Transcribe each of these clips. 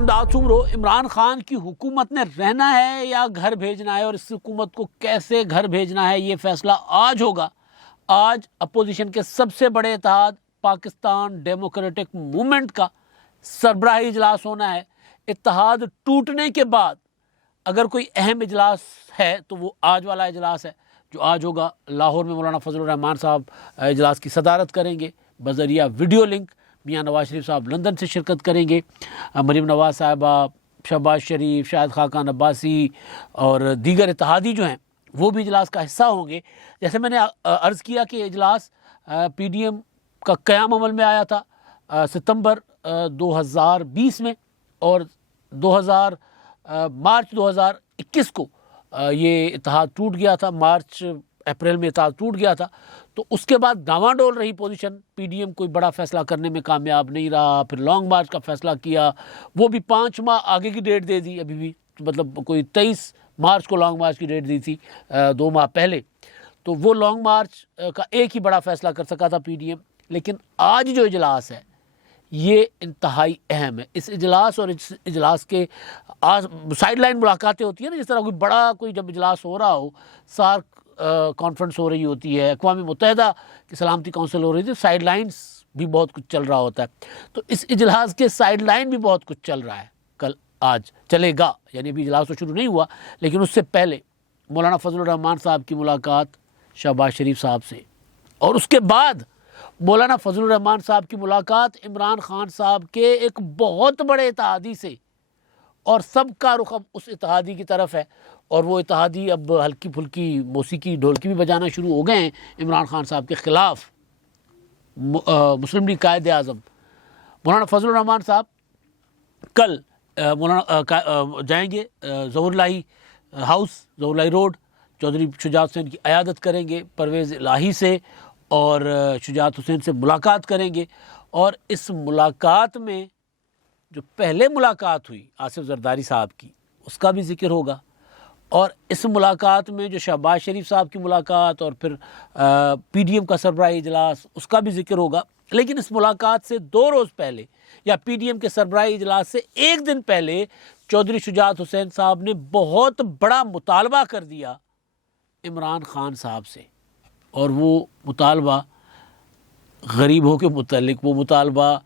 امداد سمرو عمران خان کی حکومت نے رہنا ہے یا گھر بھیجنا ہے، اور اس حکومت کو کیسے گھر بھیجنا ہے، یہ فیصلہ آج ہوگا۔ آج اپوزیشن کے سب سے بڑے اتحاد پاکستان ڈیموکریٹک موومنٹ کا سربراہی اجلاس ہونا ہے۔ اتحاد ٹوٹنے کے بعد اگر کوئی اہم اجلاس ہے تو وہ آج والا اجلاس ہے جو آج ہوگا۔ لاہور میں مولانا فضل الرحمان صاحب اجلاس کی صدارت کریں گے بذریعہ ویڈیو لنک۔ میاں نواز شریف صاحب لندن سے شرکت کریں گے، مریم نواز صاحبہ، شہباز شریف، شاہد خاقان عباسی اور دیگر اتحادی جو ہیں وہ بھی اجلاس کا حصہ ہوں گے۔ جیسے میں نے عرض کیا کہ اجلاس پی ڈی ایم کا قیام عمل میں آیا تھا ستمبر 2020 میں، اور مارچ 2021 کو یہ اتحاد ٹوٹ گیا تھا، مارچ اپریل میں اتحاد ٹوٹ گیا تھا۔ تو اس کے بعد ڈاواں ڈول رہی پوزیشن، پی ڈی ایم کوئی بڑا فیصلہ کرنے میں کامیاب نہیں رہا، پھر لانگ مارچ کا فیصلہ کیا، وہ بھی 5 ماہ آگے کی ڈیٹ دے دی، ابھی بھی مطلب کوئی 23 مارچ کو لانگ مارچ کی ڈیٹ دی تھی 2 ماہ پہلے۔ تو وہ لانگ مارچ کا ایک ہی بڑا فیصلہ کر سکا تھا پی ڈی ایم، لیکن آج جو اجلاس ہے یہ انتہائی اہم ہے۔ اس اجلاس اور اس اجلاس کے سائیڈ لائن ملاقاتیں ہوتی ہیں نا، جس طرح کوئی بڑا کوئی جب اجلاس ہو رہا ہو، سارک کانفرنس ہو رہی ہوتی ہے، اقوام متحدہ کی سلامتی کونسل ہو رہی تھی، سائیڈ لائنز بھی بہت کچھ چل رہا ہوتا ہے۔ تو اس اجلاس کے سائیڈ لائن بھی بہت کچھ چل رہا ہے، کل آج چلے گا، یعنی ابھی اجلاس تو شروع نہیں ہوا، لیکن اس سے پہلے مولانا فضل الرحمان صاحب کی ملاقات شہباز شریف صاحب سے، اور اس کے بعد مولانا فضل الرحمان صاحب کی ملاقات عمران خان صاحب کے ایک بہت بڑے اتحادی سے، اور سب کا رخ اب اس اتحادی کی طرف ہے، اور وہ اتحادی اب ہلکی پھلکی موسیقی ڈھولکی بھی بجانا شروع ہو گئے ہیں عمران خان صاحب کے خلاف۔ مسلم لیگ قائد اعظم مولانا فضل الرحمان صاحب کل جائیں گے ظہور الہی ہاؤس، ظہور الہی روڈ، چودھری شجاعت حسین کی عیادت کریں گے پرویز الہی سے، اور شجاعت حسین سے ملاقات کریں گے۔ اور اس ملاقات میں جو پہلے ملاقات ہوئی آصف زرداری صاحب کی، اس کا بھی ذکر ہوگا، اور اس ملاقات میں جو شہباز شریف صاحب کی ملاقات اور پھر پی ڈی ایم کا سربراہی اجلاس، اس کا بھی ذکر ہوگا۔ لیکن اس ملاقات سے 2 روز پہلے، یا پی ڈی ایم کے سربراہی اجلاس سے 1 دن پہلے، چودھری شجاعت حسین صاحب نے بہت بڑا مطالبہ کر دیا عمران خان صاحب سے، اور وہ مطالبہ غریبوں کے متعلق، وہ مطالبہ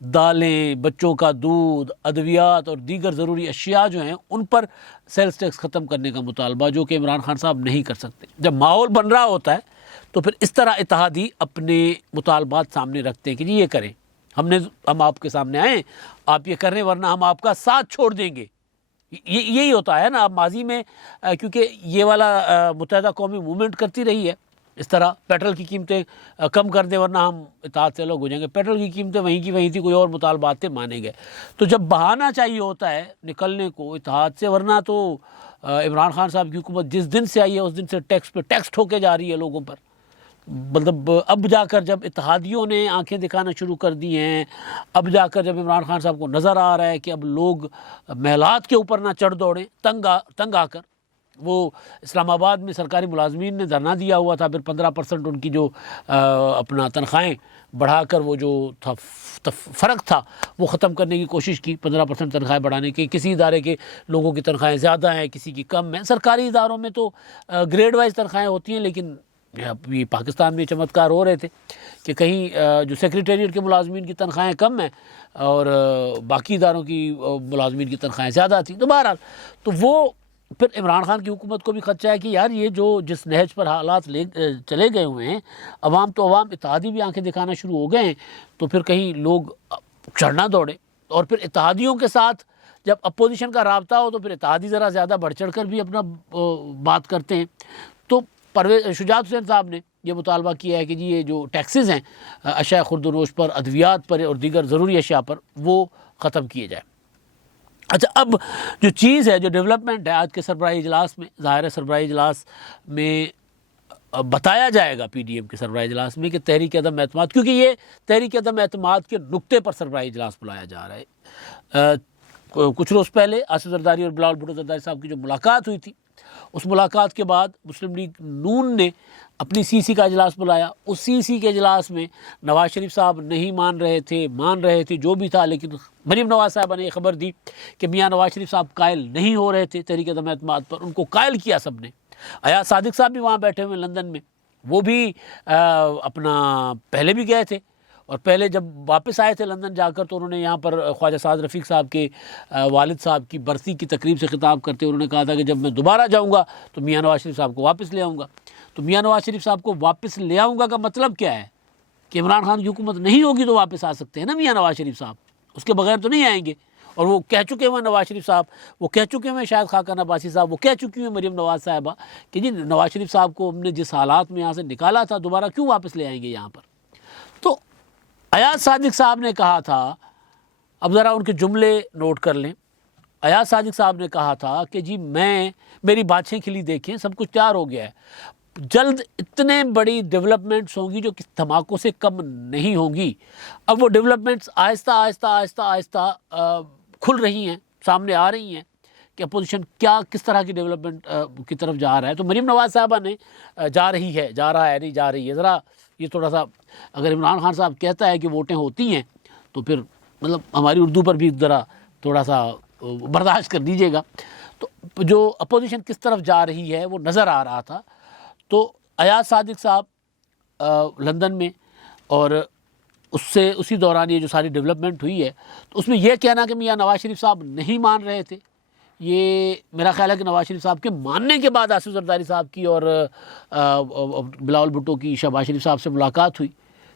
دالیں، بچوں کا دودھ، ادویات اور دیگر ضروری اشیاء جو ہیں ان پر سیلز ٹیکس ختم کرنے کا مطالبہ، جو کہ عمران خان صاحب نہیں کر سکتے۔ جب ماحول بن رہا ہوتا ہے تو پھر اس طرح اتحادی اپنے مطالبات سامنے رکھتے ہیں کہ جی یہ کریں، ہم آپ کے سامنے آئیں، آپ یہ کریں، ورنہ ہم آپ کا ساتھ چھوڑ دیں گے۔ یہی ہوتا ہے نا، اب ماضی میں کیونکہ یہ والا متحدہ قومی موومنٹ کرتی رہی ہے، اس طرح پیٹرول کی قیمتیں کم کر دیں ورنہ ہم اتحاد سے الگ ہو جائیں گے، پیٹرول کی قیمتیں وہیں کی وہیں تھی، کوئی اور مطالبات تھے، مانے گئے۔ تو جب بہانہ چاہیے ہوتا ہے نکلنے کو اتحاد سے، ورنہ تو عمران خان صاحب کی حکومت جس دن سے آئی ہے اس دن سے ٹیکس پہ ٹیکس ٹھوکے جا رہی ہے لوگوں پر۔ مطلب اب جا کر جب اتحادیوں نے آنکھیں دکھانا شروع کر دی ہیں، اب جا کر جب عمران خان صاحب کو نظر آ رہا ہے کہ اب لوگ محلات کے اوپر نہ چڑھ دوڑیں، تنگ آ کر، وہ اسلام آباد میں سرکاری ملازمین نے دھرنا دیا ہوا تھا، پھر 15% ان کی جو اپنا تنخواہیں بڑھا کر وہ جو تھا فرق تھا وہ ختم کرنے کی کوشش کی، 15% تنخواہیں بڑھانے کی۔ کسی ادارے کے لوگوں کی تنخواہیں زیادہ ہیں، کسی کی کم ہیں۔ سرکاری اداروں میں تو گریڈ وائز تنخواہیں ہوتی ہیں، لیکن یہ پاکستان میں چمتکار ہو رہے تھے کہ کہیں جو سیکریٹریٹ کے ملازمین کی تنخواہیں کم ہیں اور باقی اداروں کی ملازمین کی تنخواہیں زیادہ تھیں۔ تو بہرحال تو وہ پھر عمران خان کی حکومت کو بھی خدشہ ہے کہ یار یہ جو جس نہج پر حالات چلے گئے ہوئے ہیں، عوام تو عوام، اتحادی بھی آنکھیں دکھانا شروع ہو گئے ہیں، تو پھر کہیں لوگ چڑھنا دوڑے۔ اور پھر اتحادیوں کے ساتھ جب اپوزیشن کا رابطہ ہو تو پھر اتحادی ذرا زیادہ بڑھ چڑھ کر بھی اپنا بات کرتے ہیں۔ تو شجاعت حسین صاحب نے یہ مطالبہ کیا ہے کہ جی یہ جو ٹیکسز ہیں اشیاء خورد و نوش پر، ادویات پر اور دیگر ضروری اشیاء پر، وہ ختم کیے جائیں۔ اچھا، اب جو چیز ہے، جو ڈیولپمنٹ ہے آج کے سربراہی اجلاس میں، ظاہر ہے سربراہی اجلاس میں بتایا جائے گا، پی ڈی ایم کے سربراہی اجلاس میں، کہ تحریک عدم اعتماد، کیونکہ یہ تحریک عدم اعتماد کے نقطے پر سربراہی اجلاس بلایا جا رہا ہے۔ کچھ روز پہلے آصف زرداری اور بلاول بھٹو زرداری صاحب کی جو ملاقات ہوئی تھی اس ملاقات کے بعد مسلم لیگ نون نے اپنی سی سی کا اجلاس بلایا. اس سی سی کے اجلاس میں نواز شریف صاحب نہیں مان رہے تھے جو بھی تھا, لیکن مریم نواز صاحبہ نے یہ خبر دی کہ میاں نواز شریف صاحب قائل نہیں ہو رہے تھے تحریک عدم اعتماد پر. ان کو قائل کیا سب نے. ایاز صادق صاحب بھی وہاں بیٹھے ہوئے لندن میں, وہ بھی اپنا پہلے بھی گئے تھے, اور پہلے جب واپس آئے تھے لندن جا کر تو انہوں نے یہاں پر خواجہ سعد رفیق صاحب کے والد صاحب کی برسی کی تقریب سے خطاب کرتے انہوں نے کہا تھا کہ جب میں دوبارہ جاؤں گا تو میاں نواز شریف صاحب کو واپس لے آؤں گا. تو میاں نواز شریف صاحب کو واپس لے آؤں گا کا مطلب کیا ہے کہ عمران خان کی حکومت نہیں ہوگی تو واپس آ سکتے ہیں نا میاں نواز شریف صاحب, اس کے بغیر تو نہیں آئیں گے. اور وہ کہہ چکے ہوئے نواز شریف صاحب, وہ کہہ چکے ہوئے شاہد خاقان عباسی صاحب, وہ کہہ چکی ہوئے مریم نواز صاحبہ کہ جی نواز شریف صاحب کو ہم نے جس حالات میں یہاں سے نکالا تھا دوبارہ کیوں واپس لے آئیں گے یہاں پر. تو ایاز صادق صاحب نے کہا تھا, اب ذرا ان کے جملے نوٹ کر لیں. ایاز صادق صاحب نے کہا تھا کہ جی میری باتیں کھلی دیکھیں, سب کچھ تیار ہو گیا ہے, جلد اتنے بڑی ڈیولپمنٹس ہوں گی جو کس دھماکوں سے کم نہیں ہوں گی. اب وہ ڈیولپمنٹس آہستہ آہستہ آہستہ آہستہ کھل رہی ہیں, سامنے آ رہی ہیں کہ اپوزیشن کس طرح کی ڈیولپمنٹ کی طرف جا رہا ہے. تو مریم نواز صاحبہ نے جا رہا ہے نہیں جا رہی ہے, ذرا یہ تھوڑا سا اگر عمران خان صاحب کہتا ہے کہ ووٹیں ہوتی ہیں تو پھر مطلب ہماری اردو پر بھی ذرا تھوڑا سا برداشت کر دیجیے گا. تو جو اپوزیشن کس طرف جا رہی ہے وہ نظر آ رہا تھا. تو ایاز صادق صاحب لندن میں, اور اسی دوران یہ جو ساری ڈیولپمنٹ ہوئی ہے تو اس میں یہ کہنا کہ میاں نواز شریف صاحب نہیں مان رہے تھے, یہ میرا خیال ہے کہ نواز شریف صاحب کے ماننے کے بعد آصف زرداری صاحب کی اور بلاول بھٹو کی شہباز شریف صاحب سے ملاقات ہوئی,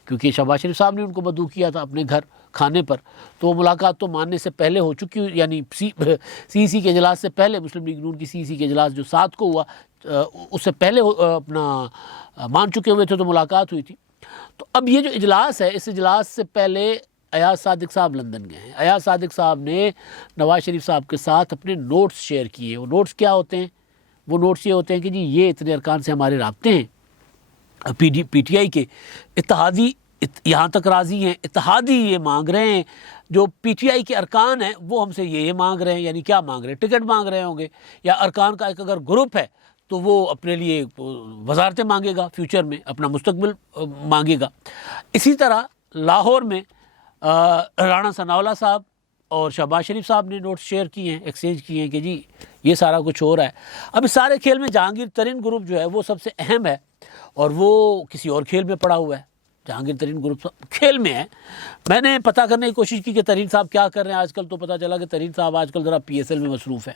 کیونکہ شہباز شریف صاحب نے ان کو مدعو کیا تھا اپنے گھر کھانے پر. تو وہ ملاقات تو ماننے سے پہلے ہو چکی, یعنی سی سی کے اجلاس سے پہلے, مسلم لیگ نون کی سی سی کے اجلاس جو 7 کو ہوا اس سے پہلے اپنا مان چکے ہوئے تھے تو ملاقات ہوئی تھی. تو اب یہ جو اجلاس ہے, اس اجلاس سے پہلے ایاز صادق صاحب لندن گئے ہیں. ایاز صادق صاحب نے نواز شریف صاحب کے ساتھ اپنے نوٹس شیئر کیے. وہ نوٹس کیا ہوتے ہیں؟ وہ نوٹس یہ ہوتے ہیں کہ جی یہ اتنے ارکان سے ہمارے رابطے ہیں, پی ٹی آئی کے اتحادی یہاں تک راضی ہیں, اتحادی یہ مانگ رہے ہیں, جو پی ٹی آئی کے ارکان ہیں وہ ہم سے یہ مانگ رہے ہیں. یعنی کیا مانگ رہے ہیں؟ ٹکٹ مانگ رہے ہوں گے, یا ارکان کا ایک اگر گروپ ہے تو وہ اپنے لیے وزارتیں مانگے گا, فیوچر میں اپنا مستقبل مانگے گا. اسی طرح لاہور میں رانا ثناءاللہ صاحب اور شہباز شریف صاحب نے نوٹس شیئر کیے ہیں, ایکسچینج کیے ہیں کہ جی یہ سارا کچھ ہو رہا ہے. اب اس سارے کھیل میں جہانگیر ترین گروپ جو ہے وہ سب سے اہم ہے, اور وہ کسی اور کھیل میں پڑا ہوا ہے. جہانگیر ترین گروپ کھیل میں ہے. میں نے پتہ کرنے کی کوشش کی کہ ترین صاحب کیا کر رہے ہیں آج کل, تو پتہ چلا کہ ترین صاحب آج کل ذرا پی ایس ایل میں مصروف ہے.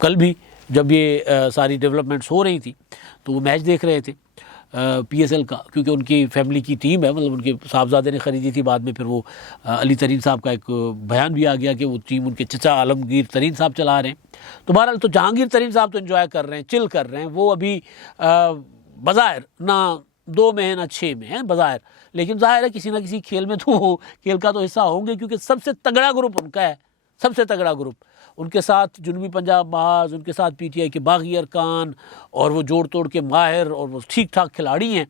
کل بھی جب یہ ساری ڈیولپمنٹس ہو رہی تھی تو وہ میچ دیکھ رہے تھے پی ایس ایل کا, کیونکہ ان کی فیملی کی ٹیم ہے, مطلب ان کے صاحبزادے نے خریدی تھی. بعد میں پھر وہ علی ترین صاحب کا ایک بیان بھی آ گیا کہ وہ ٹیم ان کے چچا عالمگیر ترین صاحب چلا رہے ہیں. تو بہرحال تو جہانگیر ترین صاحب تو انجوائے کر رہے ہیں, چل کر رہے ہیں. وہ ابھی بظاہر نہ 2 میں ہیں نہ 6 میں ہیں بظاہر, لیکن ظاہر ہے کسی نہ کسی کھیل میں تو کھیل کا تو حصہ ہوں گے, کیونکہ سب سے تگڑا گروپ ان کا ہے, سب سے تگڑا گروپ. ان کے ساتھ جنوبی پنجاب محاذ, ان کے ساتھ پی ٹی آئی کے باغی ارکان, اور وہ جوڑ توڑ کے ماہر اور وہ ٹھیک ٹھاک کھلاڑی ہیں.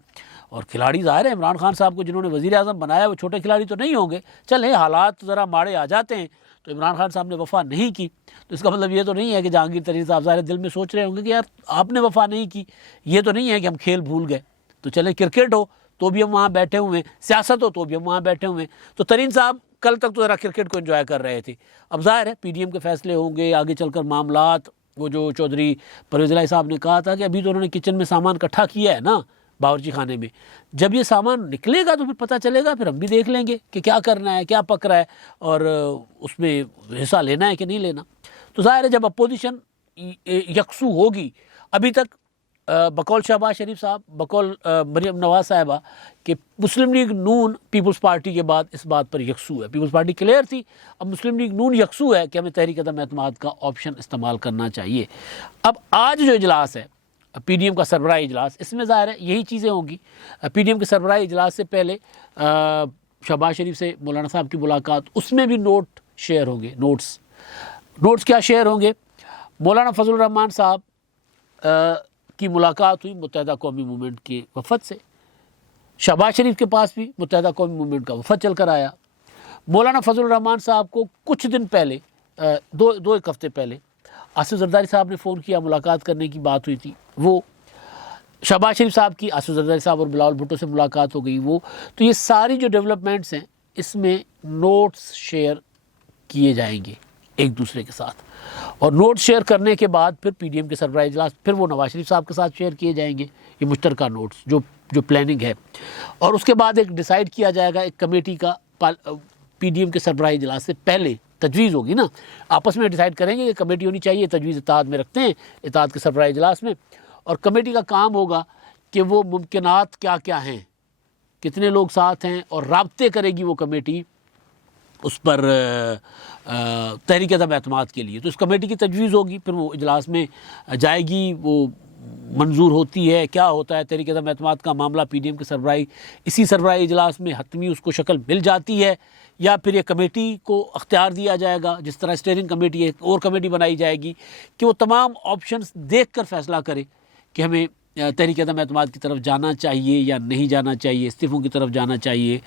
اور کھلاڑی ظاہر ہے عمران خان صاحب کو جنہوں نے وزیر اعظم بنایا وہ چھوٹے کھلاڑی تو نہیں ہوں گے. چلیں حالات ذرا ماڑے آ جاتے ہیں تو عمران خان صاحب نے وفا نہیں کی, تو اس کا مطلب یہ تو نہیں ہے کہ جہانگیر ترین صاحب ظاہر دل میں سوچ رہے ہوں گے کہ یار آپ نے وفا نہیں کی. یہ تو نہیں ہے کہ ہم کھیل بھول گئے. تو چلیں کرکٹ ہو تو بھی ہم وہاں بیٹھے ہوئے ہیں, سیاست ہو تو بھی ہم وہاں بیٹھے ہوئے ہیں. تو ترین صاحب کل تک تو ذرا کرکٹ کو انجوائے کر رہے تھے. اب ظاہر ہے پی ڈی ایم کے فیصلے ہوں گے آگے چل کر معاملات. وہ جو چودھری پرویز الہی صاحب نے کہا تھا کہ ابھی تو انہوں نے کچن میں سامان اکٹھا کیا ہے نا, باورچی خانے میں, جب یہ سامان نکلے گا تو پھر پتہ چلے گا, پھر ہم بھی دیکھ لیں گے کہ کیا کرنا ہے, کیا پک رہا ہے, اور اس میں حصہ لینا ہے کہ نہیں لینا. تو ظاہر ہے جب اپوزیشن یکسو ہوگی, ابھی تک بقول شہباز شریف صاحب, بقول مریم نواز صاحبہ کہ مسلم لیگ نون پیپلز پارٹی کے بعد اس بات پر یکسو ہے. پیپلز پارٹی کلیئر تھی, اب مسلم لیگ نون یکسو ہے کہ ہمیں تحریک عدم اعتماد کا آپشن استعمال کرنا چاہیے. اب آج جو اجلاس ہے پی ڈی ایم کا سربراہی اجلاس, اس میں ظاہر ہے یہی چیزیں ہوں گی. پی ڈی ایم کے سربراہی اجلاس سے پہلے شہباز شریف سے مولانا صاحب کی ملاقات, اس میں بھی نوٹ شیئر ہوں گے. نوٹس کیا شیئر ہوں گے؟ مولانا فضل الرحمان صاحب کی ملاقات ہوئی متحدہ قومی موومنٹ کے وفد سے. شہباز شریف کے پاس بھی متحدہ قومی موومنٹ کا وفد چل کر آیا. مولانا فضل الرحمان صاحب کو کچھ دن پہلے, ایک ہفتے پہلے آصف زرداری صاحب نے فون کیا, ملاقات کرنے کی بات ہوئی تھی, وہ شہباز شریف صاحب کی آصف زرداری صاحب اور بلاول بھٹو سے ملاقات ہو گئی وہ. تو یہ ساری جو ڈیولپمنٹس ہیں اس میں نوٹس شیئر کیے جائیں گے ایک دوسرے کے ساتھ, اور نوٹ شیئر کرنے کے بعد پھر پی ڈی ایم کے سربراہ اجلاس, پھر وہ نواز شریف صاحب کے ساتھ شیئر کیے جائیں گے یہ مشترکہ نوٹس جو پلاننگ ہے. اور اس کے بعد ایک ڈیسائیڈ کیا جائے گا, ایک کمیٹی کا پی ڈی ایم کے سربراہ اجلاس سے پہلے تجویز ہوگی نا, آپس میں ڈیسائیڈ کریں گے کہ کمیٹی ہونی چاہیے, تجویز اتحاد میں رکھتے ہیں, اتحاد کے سربراہ اجلاس میں, اور کمیٹی کا کام ہوگا کہ وہ ممکنات کیا کیا ہیں, کتنے لوگ ساتھ ہیں, اور رابطے کرے گی وہ کمیٹی اس پر تحریک عدم اعتماد کے لیے. تو اس کمیٹی کی تجویز ہوگی, پھر وہ اجلاس میں جائے گی, وہ منظور ہوتی ہے, کیا ہوتا ہے تحریک عدم اعتماد کا معاملہ پی ڈی ایم کے سربراہی اسی سربراہی اجلاس میں حتمی اس کو شکل مل جاتی ہے, یا پھر یہ کمیٹی کو اختیار دیا جائے گا, جس طرح اسٹیئرنگ کمیٹی ہے, ایک اور کمیٹی بنائی جائے گی کہ وہ تمام آپشنز دیکھ کر فیصلہ کرے کہ ہمیں تحریک عدم اعتماد کی طرف جانا چاہیے یا نہیں جانا چاہیے, استعفوں کی طرف جانا چاہیے,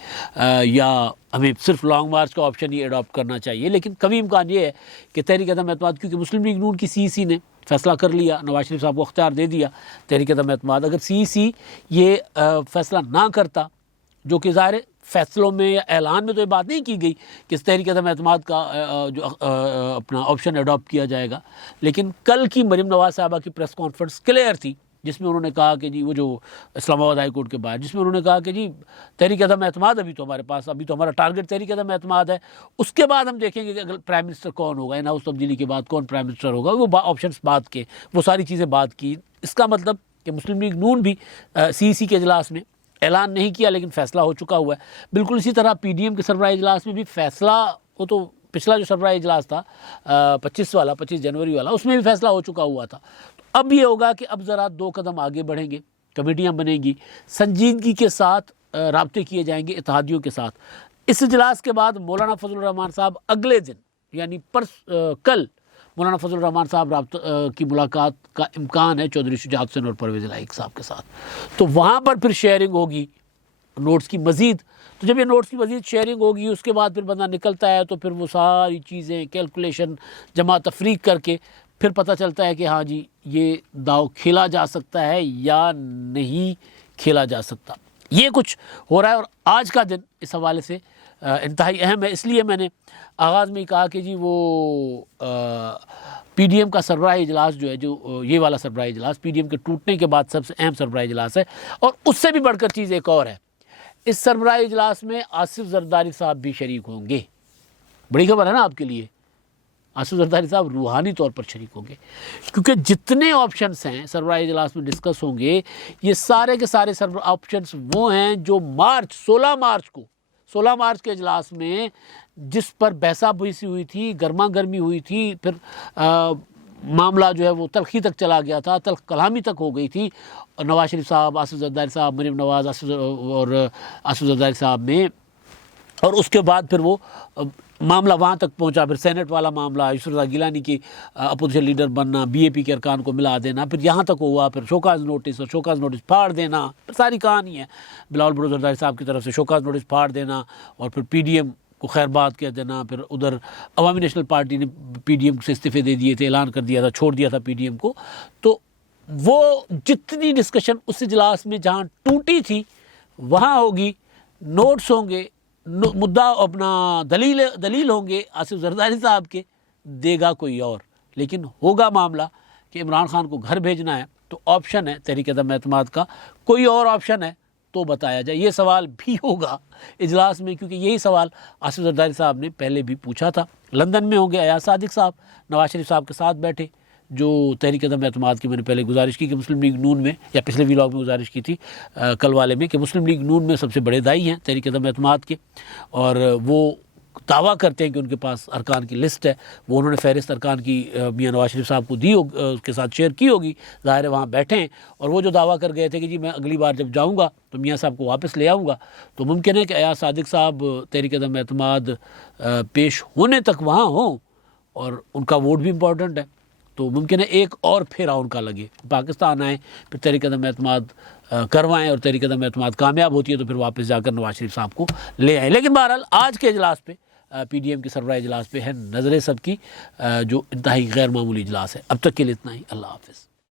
یا ہمیں صرف لانگ مارچ کا آپشن ہی اڈاپٹ کرنا چاہیے. لیکن کبھی امکان یہ ہے کہ تحریک عدم اعتماد, کیونکہ مسلم لیگ نون کی سی سی نے فیصلہ کر لیا, نواز شریف صاحب کو اختیار دے دیا تحریک عدم اعتماد, اگر سی یہ فیصلہ نہ کرتا, جو کہ ظاہر فیصلوں میں یا اعلان میں تو یہ بات نہیں کی گئی کہ اس تحریک عدم اعتماد کا جو اپنا آپشن اڈاپٹ کیا جائے گا, لیکن کل کی مریم نواز صاحبہ کی پریس کانفرنس کلیئر تھی, جس میں انہوں نے کہا کہ جی وہ جو اسلام آباد ہائی کورٹ کے باہر, جس میں انہوں نے کہا کہ جی تحریک عدم اعتماد ابھی تو ہمارے پاس, ابھی تو ہمارا ٹارگٹ تحریک عدم اعتماد ہے, اس کے بعد ہم دیکھیں گے کہ اگر پرائم منسٹر کون ہوگا, ان ہاؤس تبدیلی کے بعد کون پرائم منسٹر ہوگا, وہ آپشنس بات کے, وہ ساری چیزیں بات کی. اس کا مطلب کہ مسلم لیگ نون بھی سی کے اجلاس میں اعلان نہیں کیا لیکن فیصلہ ہو چکا ہوا ہے. بالکل اسی طرح پی ڈی ایم کے سربراہ اجلاس میں بھی فیصلہ, وہ تو پچھلا جو سربراہ اجلاس تھا 25 جنوری والا, اس میں بھی فیصلہ ہو چکا ہوا تھا. تو اب یہ ہوگا کہ اب ذرا 2 قدم آگے بڑھیں گے, کمیٹیاں بنیں گی, سنجیدگی کے ساتھ رابطے کیے جائیں گے اتحادیوں کے ساتھ. اس اجلاس کے بعد مولانا فضل الرحمان صاحب اگلے دن یعنی کل مولانا فضل الرحمان صاحب کی ملاقات کا امکان ہے چودھری شجاعت حسین اور پرویز الائق صاحب کے ساتھ. تو وہاں پر پھر شیئرنگ ہوگی نوٹس کی مزید. تو جب یہ نوٹس کی مزید شیئرنگ ہوگی, اس کے بعد پھر بندہ نکلتا ہے تو پھر وہ ساری چیزیں کیلکولیشن جمع تفریق کر کے پھر پتہ چلتا ہے کہ ہاں جی یہ داؤ کھیلا جا سکتا ہے یا نہیں کھیلا جا سکتا. یہ کچھ ہو رہا ہے, اور آج کا دن اس حوالے سے انتہائی اہم ہے. اس لیے میں نے آغاز میں ہی کہا کہ جی وہ پی ڈی ایم کا سربراہ اجلاس جو ہے, جو یہ والا سربراہ اجلاس پی ڈی ایم کے ٹوٹنے کے بعد سب سے اہم سربراہ اجلاس ہے. اور اس سے بھی بڑھ کر چیز ایک اور ہے, اس سربراہ اجلاس میں آصف زرداری صاحب بھی شریک ہوں گے. بڑی خبر ہے نا آپ کے لیے, آصف زرداری صاحب روحانی طور پر شریک ہوں گے, کیونکہ جتنے آپشنس ہیں سربراہ اجلاس میں ڈسکس ہوں گے, یہ سارے کے سارے آپشنس وہ ہیں جو 16 مارچ کے اجلاس میں جس پر بحثہ بحثی ہوئی تھی, گرما گرمی ہوئی تھی, پھر معاملہ جو ہے وہ تلخی تک چلا گیا تھا, تلخ کلامی تک ہو گئی تھی. نواز شریف صاحب, آصف زرداری صاحب, مریم نواز اور آصف زرداری صاحب میں, اور اس کے بعد پھر وہ معاملہ وہاں تک پہنچا, پھر سینٹ والا معاملہ, یوسف رضا گیلانی کی اپوزیشن لیڈر بننا, بی اے پی کے ارکان کو ملا دینا, پھر یہاں تک ہوا, پھر شوکاز نوٹس اور شوکاز نوٹس پھاڑ دینا, پھر ساری کہانی ہے. بلاول بھٹو زرداری صاحب کی طرف سے شوکاز نوٹس پھاڑ دینا, اور پھر پی ڈی ایم کو خیر بات کہہ دینا, پھر ادھر عوامی نیشنل پارٹی نے پی ڈی ایم سے استعفے دے دیے تھے, اعلان کر دیا تھا, چھوڑ دیا تھا پی ڈی ایم کو. تو وہ جتنی ڈسکشن اس اجلاس میں جہاں ٹوٹی تھی وہاں ہوگی, نوٹس ہوں گے, مدعا اپنا دلیل ہوں گے آصف زرداری صاحب کے, دے گا کوئی اور. لیکن ہوگا معاملہ کہ عمران خان کو گھر بھیجنا ہے, تو آپشن ہے تحریک عدم اعتماد کا, کوئی اور آپشن ہے تو بتایا جائے. یہ سوال بھی ہوگا اجلاس میں, کیونکہ یہی سوال آصف زرداری صاحب نے پہلے بھی پوچھا تھا. لندن میں ہوں گے ایاز صادق صاحب, نواز شریف صاحب کے ساتھ بیٹھے, جو تحریک عدم اعتماد کی میں نے پہلے گزارش کی کہ مسلم لیگ نون میں, یا پچھلے ویلاگ میں گزارش کی تھی کل والے میں, کہ مسلم لیگ نون میں سب سے بڑے دائی ہیں تحریک عدم اعتماد کے, اور وہ دعویٰ کرتے ہیں کہ ان کے پاس ارکان کی لسٹ ہے. وہ انہوں نے فہرست ارکان کی میاں نواز شریف صاحب کو دی, اس کے ساتھ شیئر کی ہوگی, ظاہر ہے وہاں بیٹھے ہیں. اور وہ جو دعویٰ کر گئے تھے کہ جی میں اگلی بار جب جاؤں گا تو میاں صاحب کو واپس لے آؤں گا, تو ممکن ہے کہ ایاز صادق صاحب تحریک عدم اعتماد پیش ہونے تک وہاں ہوں, اور ان کا ووٹ بھی امپورٹنٹ ہے. تو ممکن ہے ایک اور پھیرا ان کا لگے, پاکستان آئیں, پھر تحریک عدم اعتماد کروائیں, اور تحریک عدم اعتماد کامیاب ہوتی ہے تو پھر واپس جا کر نواز شریف صاحب کو لے آئیں. لیکن بہرحال آج کے اجلاس پہ پی ڈی ایم کے سربراہ اجلاس پہ ہے، نظریں سب کی جو انتہائی غیر معمولی اجلاس ہے۔ اب تک کے لیے اتنا ہی، اللہ حافظ۔